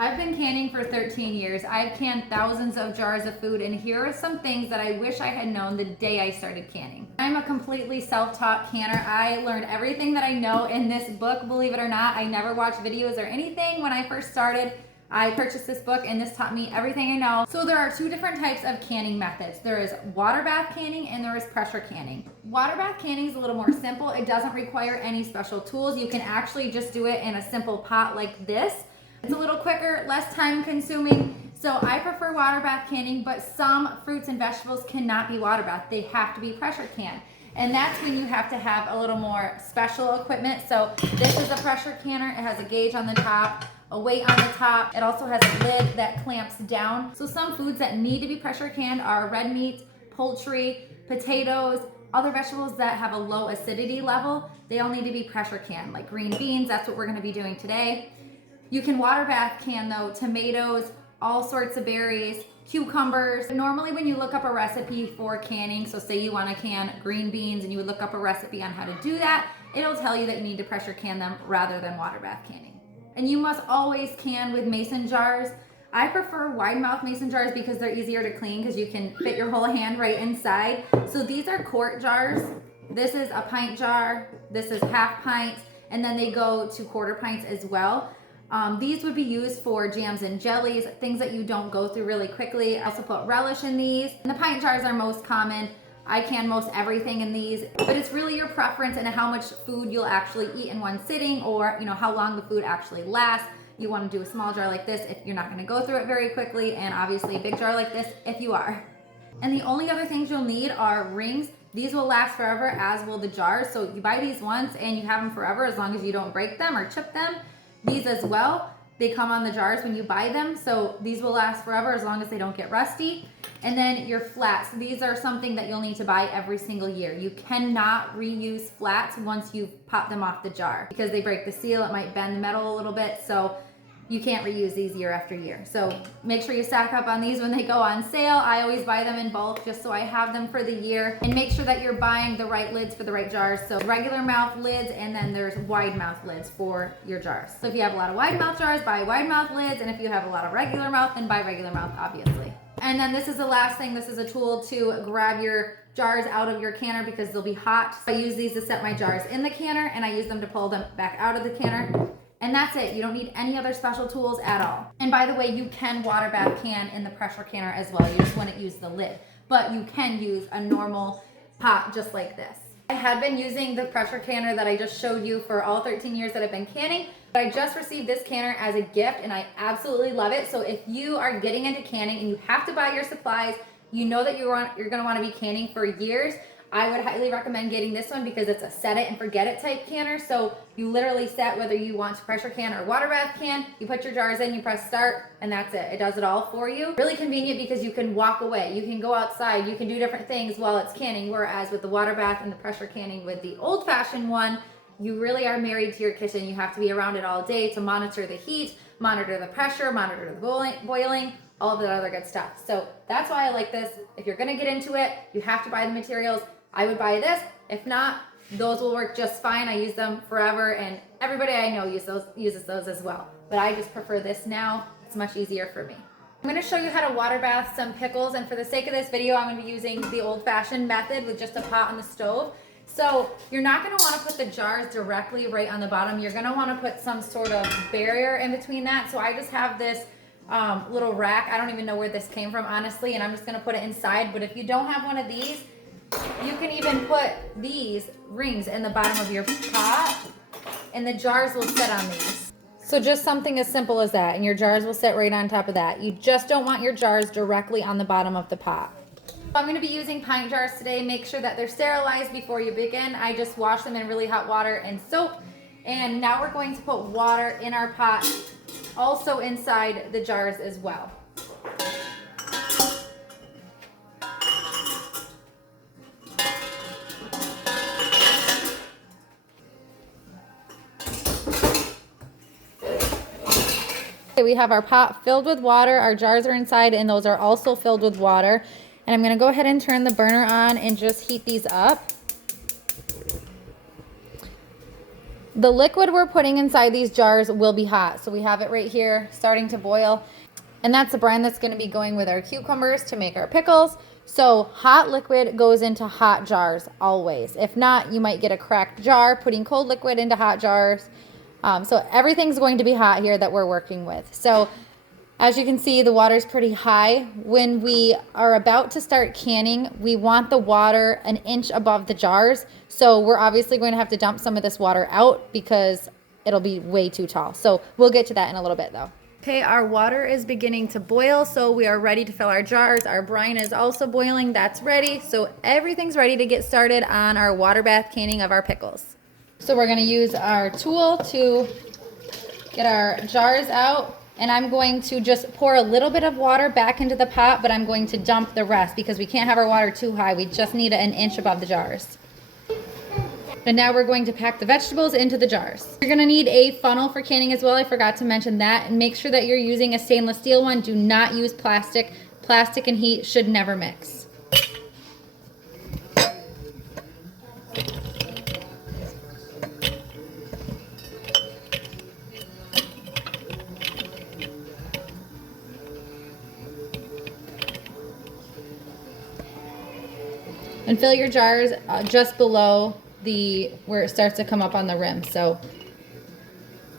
I've been canning for 13 years. I've canned thousands of jars of food, and here are some things that I wish I had known the day I started canning. I'm a completely self-taught canner. I learned everything that I know in this book, believe it or not. I never watched videos or anything when I first started. I purchased this book and this taught me everything I know. So there are two different types of canning methods. There is water bath canning and there is pressure canning. Water bath canning is a little more simple. It doesn't require any special tools. You can actually just do it in a simple pot like this. It's a little quicker, less time consuming. So I prefer water bath canning, but some fruits and vegetables cannot be water bath. They have to be pressure canned. And that's when you have to have a little more special equipment. So this is a pressure canner. It has a gauge on the top, a weight on the top. It also has a lid that clamps down. So some foods that need to be pressure canned are red meat, poultry, potatoes, other vegetables that have a low acidity level. They all need to be pressure canned, like green beans. That's what we're gonna be doing today. You can water bath can though, tomatoes, all sorts of berries, cucumbers. Normally when you look up a recipe for canning, so say you wanna can green beans and you would look up a recipe on how to do that, it'll tell you that you need to pressure can them rather than water bath canning. And you must always can with mason jars. I prefer wide mouth mason jars because they're easier to clean because you can fit your whole hand right inside. So these are quart jars. This is a pint jar. This is half pints. And then they go to quarter pints as well. These would be used for jams and jellies, things that you don't go through really quickly. I also put relish in these. And the pint jars are most common. I can most everything in these, but it's really your preference and how much food you'll actually eat in one sitting, or how long the food actually lasts. You want to do a small jar like this if you're not going to go through it very quickly, and obviously a big jar like this if you are. And the only other things you'll need are rings. These will last forever, as will the jars. So you buy these once and you have them forever as long as you don't break them or chip them. These as well, they come on the jars when you buy them, so these will last forever as long as they don't get rusty. And then your flats, these are something that you'll need to buy every single year. You cannot reuse flats once you've popped them off the jar because they break the seal. It might bend the metal a little bit, so you can't reuse these year after year. So make sure you stack up on these when they go on sale. I always buy them in bulk just so I have them for the year. And make sure that you're buying the right lids for the right jars. So regular mouth lids, and then there's wide mouth lids for your jars. So if you have a lot of wide mouth jars, buy wide mouth lids. And if you have a lot of regular mouth, then buy regular mouth, obviously. And then this is the last thing. This is a tool to grab your jars out of your canner because they'll be hot. So I use these to set my jars in the canner, and I use them to pull them back out of the canner. And that's it. You don't need any other special tools at all. And by the way, you can water bath can in the pressure canner as well. You just wouldn't use the lid, but you can use a normal pot just like this. I had been using the pressure canner that I just showed you for all 13 years that I've been canning, but I just received this canner as a gift and I absolutely love it. So if you are getting into canning and you have to buy your supplies, you know that you're gonna wanna be canning for years, I would highly recommend getting this one because it's a set it and forget it type canner. So you literally set whether you want to pressure can or water bath can, you put your jars in, you press start, and that's it. It does it all for you. Really convenient because you can walk away, you can go outside, you can do different things while it's canning, whereas with the water bath and the pressure canning with the old fashioned one, you really are married to your kitchen. You have to be around it all day to monitor the heat, monitor the pressure, monitor the boiling, all of that other good stuff. So that's why I like this. If you're gonna get into it, you have to buy the materials. I would buy this. If not, those will work just fine. I use them forever and everybody I know uses those as well. But I just prefer this now. It's much easier for me. I'm gonna show you how to water bath some pickles, and for the sake of this video, I'm gonna be using the old-fashioned method with just a pot on the stove. So you're not gonna wanna put the jars directly right on the bottom. You're gonna wanna put some sort of barrier in between that. So I just have this little rack. I don't even know where this came from, honestly, and I'm just gonna put it inside. But if you don't have one of these, you can even put these rings in the bottom of your pot and the jars will sit on these. So just something as simple as that, and your jars will sit right on top of that. You just don't want your jars directly on the bottom of the pot. I'm going to be using pint jars today. Make sure that they're sterilized before you begin. I just wash them in really hot water and soap. And now we're going to put water in our pot, also inside the jars as well. We have our pot filled with water, our jars are inside, and those are also filled with water. And I'm going to go ahead and turn the burner on and just heat these up. The liquid we're putting inside these jars will be hot. So we have it right here starting to boil. And that's the brine that's going to be going with our cucumbers to make our pickles. So hot liquid goes into hot jars always. If not, you might get a cracked jar putting cold liquid into hot jars. So everything's going to be hot here that we're working with. So as you can see, the water's pretty high. When we are about to start canning, we want the water an inch above the jars. So we're obviously going to have to dump some of this water out because it'll be way too tall. So we'll get to that in a little bit though. Okay, our water is beginning to boil, so we are ready to fill our jars. Our brine is also boiling, that's ready. So everything's ready to get started on our water bath canning of our pickles. So we're gonna use our tool to get our jars out, and I'm going to just pour a little bit of water back into the pot, but I'm going to dump the rest because we can't have our water too high. We just need it an inch above the jars. And now we're going to pack the vegetables into the jars. You're gonna need a funnel for canning as well. I forgot to mention that. And make sure that you're using a stainless steel one. Do not use plastic. Plastic and heat should never mix. And fill your jars just below where it starts to come up on the rim. So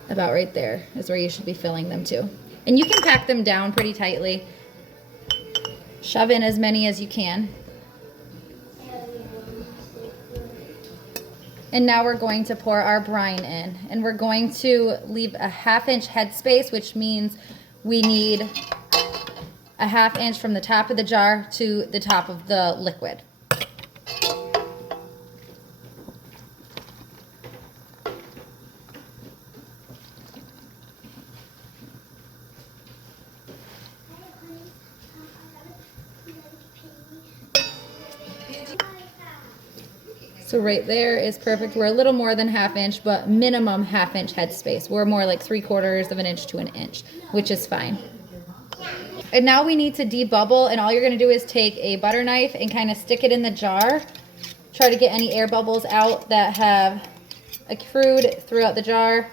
about right there is where you should be filling them to. And you can pack them down pretty tightly. Shove in as many as you can. And now we're going to pour our brine in. And we're going to leave a 1/2 inch headspace, which means we need a 1/2 inch from the top of the jar to the top of the liquid. So right there is perfect. We're a little more than 1/2 inch, but minimum 1/2 inch headspace. We're more like 3/4 of an inch to an inch, which is fine. And now we need to debubble, and all you're gonna do is take a butter knife and kind of stick it in the jar. Try to get any air bubbles out that have accrued throughout the jar.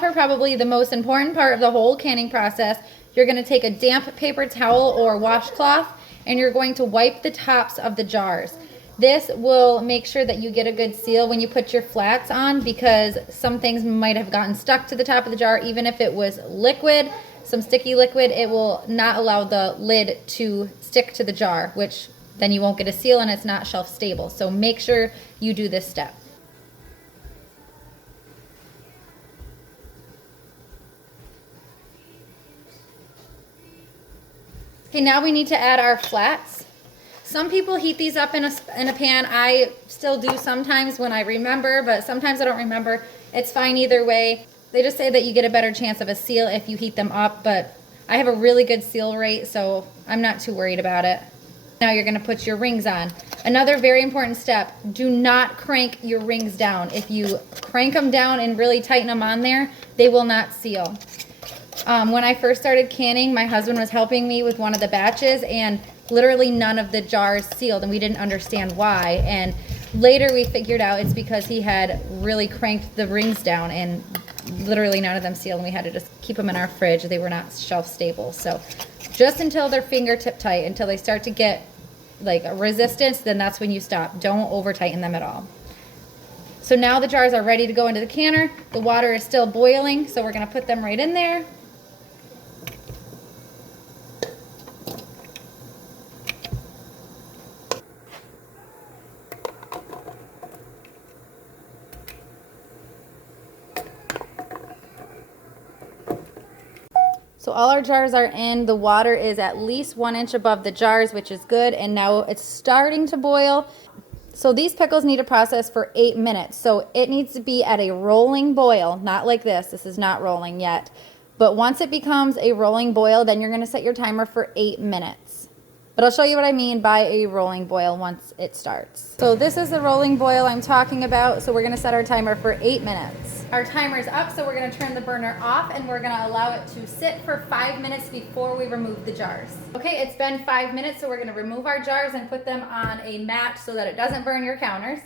For probably the most important part of the whole canning process, you're going to take a damp paper towel or washcloth and you're going to wipe the tops of the jars. This will make sure that you get a good seal when you put your flats on, because some things might have gotten stuck to the top of the jar. Even if it was liquid, some sticky liquid, it will not allow the lid to stick to the jar, which then you won't get a seal and it's not shelf stable. So make sure you do this step. Okay, now we need to add our flats. Some people heat these up in a pan. I still do sometimes when I remember, but sometimes I don't remember. It's fine either way. They just say that you get a better chance of a seal if you heat them up, but I have a really good seal rate, so I'm not too worried about it. Now you're gonna put your rings on. Another very important step, do not crank your rings down. If you crank them down and really tighten them on there, they will not seal. When I first started canning, my husband was helping me with one of the batches, and literally none of the jars sealed, and we didn't understand why. And later we figured out it's because he had really cranked the rings down, and literally none of them sealed, and we had to just keep them in our fridge. They were not shelf stable. So just until they're fingertip tight, until they start to get like a resistance, then that's when you stop. Don't over tighten them at all. So now the jars are ready to go into the canner. The water is still boiling, so we're gonna put them right in there. So all our jars are in. The water is at least 1 inch above the jars, which is good. And now it's starting to boil. So these pickles need to process for 8 minutes. So it needs to be at a rolling boil, not like this. This is not rolling yet. But once it becomes a rolling boil, then you're gonna set your timer for 8 minutes. But I'll show you what I mean by a rolling boil once it starts. So this is the rolling boil I'm talking about. So we're gonna set our timer for 8 minutes. Our timer's up, so we're gonna turn the burner off and we're gonna allow it to sit for 5 minutes before we remove the jars. Okay, it's been 5 minutes, so we're gonna remove our jars and put them on a mat so that it doesn't burn your counters.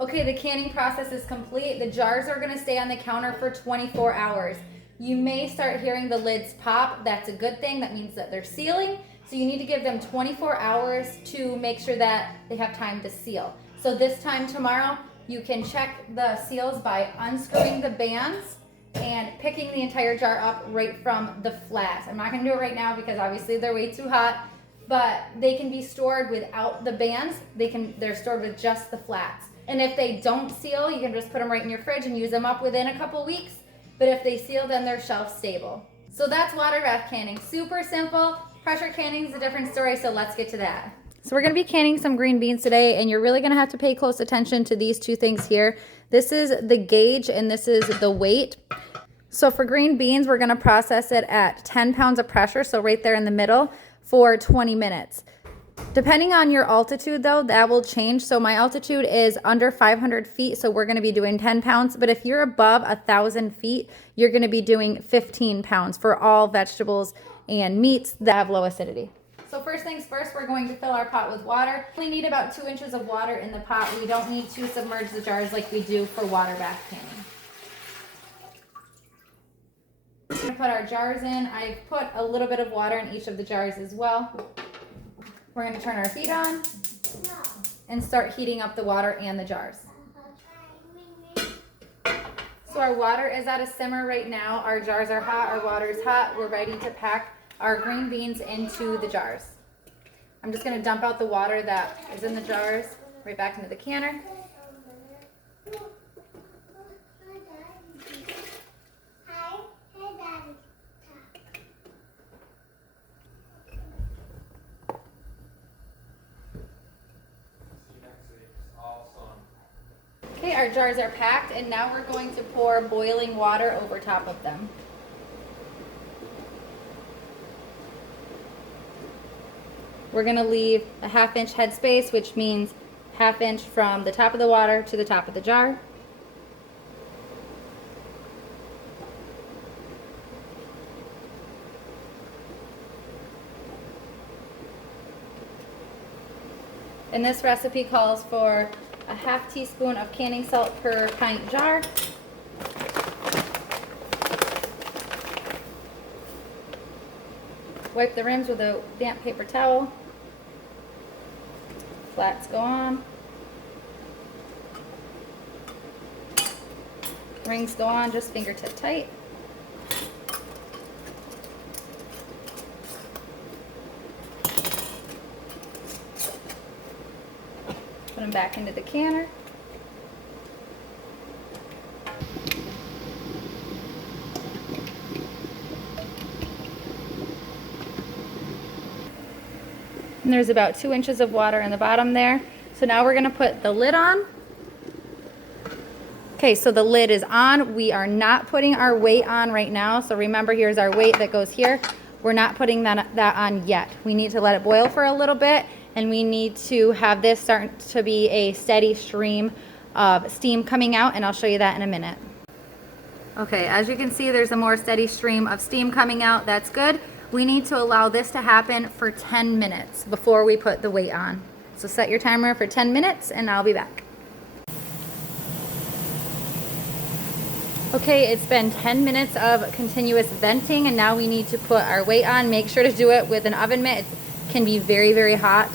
Okay, the canning process is complete. The jars are gonna stay on the counter for 24 hours. You may start hearing the lids pop. That's a good thing. That means that they're sealing. So you need to give them 24 hours to make sure that they have time to seal. So this time tomorrow, you can check the seals by unscrewing the bands and picking the entire jar up right from the flat. I'm not gonna do it right now because obviously they're way too hot, but they can be stored without the bands. They're stored with just the flats. And if they don't seal, you can just put them right in your fridge and use them up within a couple weeks. But if they seal, then they're shelf stable. So that's water bath canning. Super simple. Pressure canning is a different story, so let's get to that. So we're gonna be canning some green beans today, and you're really gonna have to pay close attention to these two things here. This is the gauge and this is the weight. So for green beans, we're gonna process it at 10 pounds of pressure, so right there in the middle, for 20 minutes. Depending on your altitude though, that will change. So my altitude is under 500 feet, so we're gonna be doing 10 pounds. But if you're above 1,000 feet, you're gonna be doing 15 pounds for all vegetables and meats that have low acidity. So first things first, we're going to fill our pot with water. We need about 2 inches of water in the pot. We don't need to submerge the jars like we do for water bath canning. We're gonna put our jars in. I put a little bit of water in each of the jars as well. We're going to turn our heat on and start heating up the water and the jars. So our water is at a simmer right now. Our jars are hot, our water is hot. We're ready to pack our green beans into the jars. I'm just going to dump out the water that is in the jars right back into the canner. Okay, our jars are packed, and now we're going to pour boiling water over top of them. We're going to leave a 1/2 inch headspace, which means 1/2 inch from the top of the water to the top of the jar. And this recipe calls for a 1/2 teaspoon of canning salt per pint jar. Wipe the rims with a damp paper towel. Flats go on. Rings go on just fingertip tight. Put them back into the canner. And there's about 2 inches of water in the bottom there. So now we're gonna put the lid on. Okay, so the lid is on. We are not putting our weight on right now. So remember, here's our weight that goes here. We're not putting that on yet. We need to let it boil for a little bit, and we need to have this start to be a steady stream of steam coming out, and I'll show you that in a minute. Okay, as you can see, there's a more steady stream of steam coming out. That's good. We need to allow this to happen for 10 minutes before we put the weight on. So set your timer for 10 minutes and I'll be back. Okay, it's been 10 minutes of continuous venting, and now we need to put our weight on. Make sure to do it with an oven mitt. It can be very, very hot.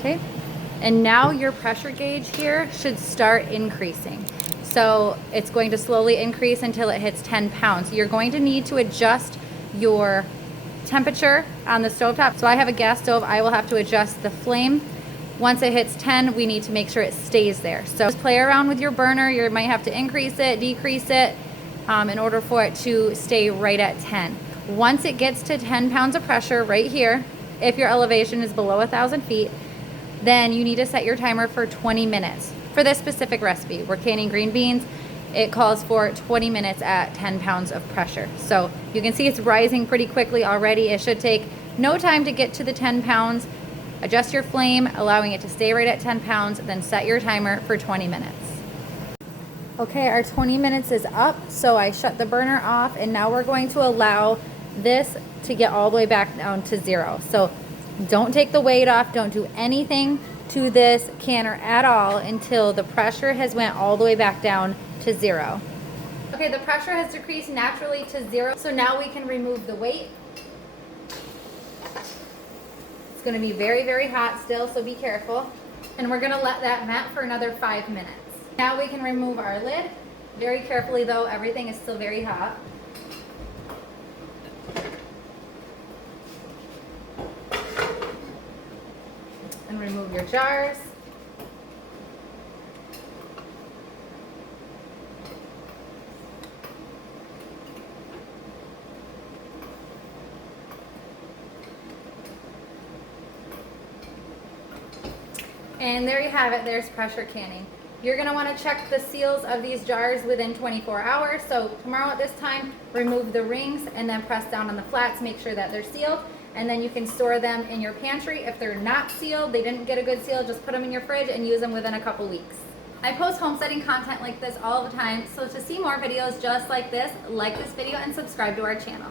Okay, and now your pressure gauge here should start increasing. So it's going to slowly increase until it hits 10 pounds. You're going to need to adjust your temperature on the stovetop. So I have a gas stove. I will have to adjust the flame. Once it hits 10, we need to make sure it stays there. So just play around with your burner. You might have to increase it, decrease it in order for it to stay right at 10. Once it gets to 10 pounds of pressure right here, if your elevation is below 1,000 feet, then you need to set your timer for 20 minutes. For this specific recipe, we're canning green beans. It calls for 20 minutes at 10 pounds of pressure. So you can see it's rising pretty quickly already. It should take no time to get to the 10 pounds. Adjust your flame, allowing it to stay right at 10 pounds, then set your timer for 20 minutes. Okay, our 20 minutes is up, so I shut the burner off, and now we're going to allow this to get all the way back down to 0. So don't take the weight off, don't do anything to this canner at all until the pressure has went all the way back down to 0. Okay, the pressure has decreased naturally to 0, so now we can remove the weight. It's going to be very, very hot still, so be careful. And we're going to let that vent for another 5 minutes. Now we can remove our lid. Very carefully though, everything is still very hot. And remove your jars. And there you have it, there's pressure canning. You're gonna wanna check the seals of these jars within 24 hours. So tomorrow at this time, remove the rings and then press down on the flats, make sure that they're sealed. And then you can store them in your pantry. If they're not sealed, they didn't get a good seal, just put them in your fridge and use them within a couple weeks. I post homesteading content like this all the time, so to see more videos just like this video and subscribe to our channel.